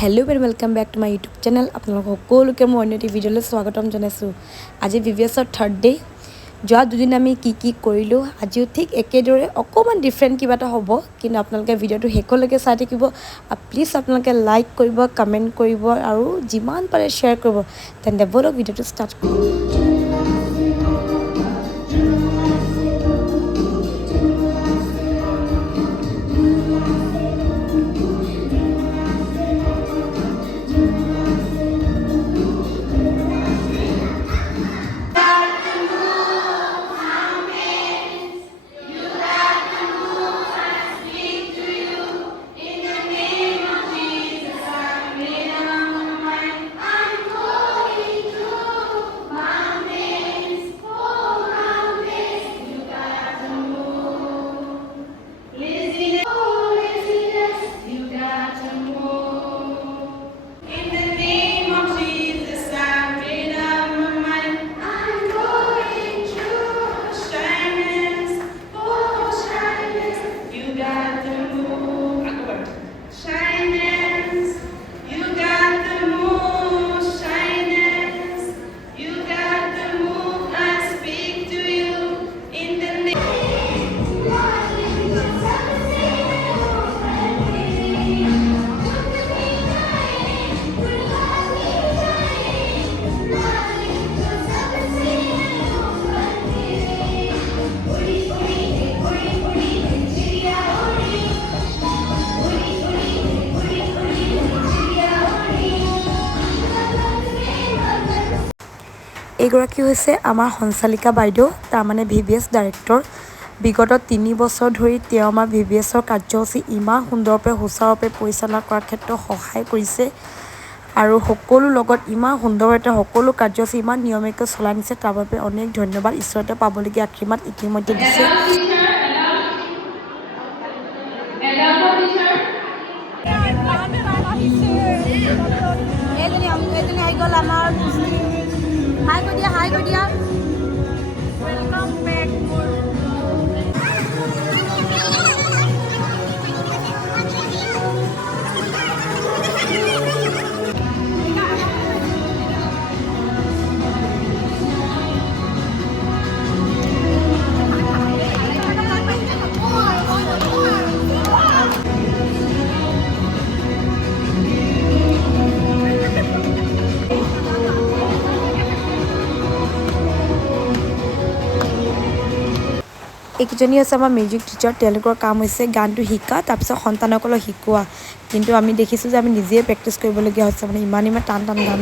Hello and welcome back to my YouTube channel আপোনালোক সকলোকে মই অন্য এটি ভিডিঅ'লৈ স্বাগতম জনাইছোঁ। আজি VVSৰ থাৰ্ড ডে। যোৱা দুদিন আমি কি কৰিলোঁ আজিও ঠিক একেদৰে অকণমান ডিফাৰেণ্ট কিবা এটা হ'ব, কিন্তু আপোনালোকে ভিডিঅ'টো শেষলৈকে চাই থাকিব। প্লিজ আপোনালোকে লাইক কৰিব, কমেণ্ট কৰিব আৰু যিমান পাৰে শ্বেয়াৰ কৰিব। তেন্তে বলক ভিডিঅ'টো ষ্টাৰ্ট কৰোঁ। এইগৰাকী হৈছে আমাৰ সঞ্চালিকা বাইদেউ, তাৰমানে VVS ডাইৰেক্টৰ। বিগত 3 বছৰ ধৰি তেওঁ আমাৰ VVSৰ কাৰ্যসূচী ইমান সুন্দৰভাৱে সুচাৰুৰূপে পৰিচালনা কৰাৰ ক্ষেত্ৰত সহায় কৰিছে আৰু সকলো লগত ইমান সুন্দৰভাৱে সকলো কাৰ্যসূচী ইমান নিয়মীয়াকৈ চলাই নিছে। তাৰ বাবে অনেক ধন্যবাদ। ঈশ্বৰতে পাবলগীয়া আশীৰ্বাদ ইতিমধ্যে দিছে। হাই কৰি দিয়া ৱেলকাম বেক। এইকেইজনী হৈছে আমাৰ মিউজিক টিচাৰ। তেওঁলোকৰ কাম হৈছে গানটো শিকা, তাৰপিছত সন্তানসকলক শিকোৱা। কিন্তু আমি দেখিছোঁ যে আমি নিজেই প্ৰেক্টিচ কৰিবলগীয়া হৈছে, মানে ইমান টান গান।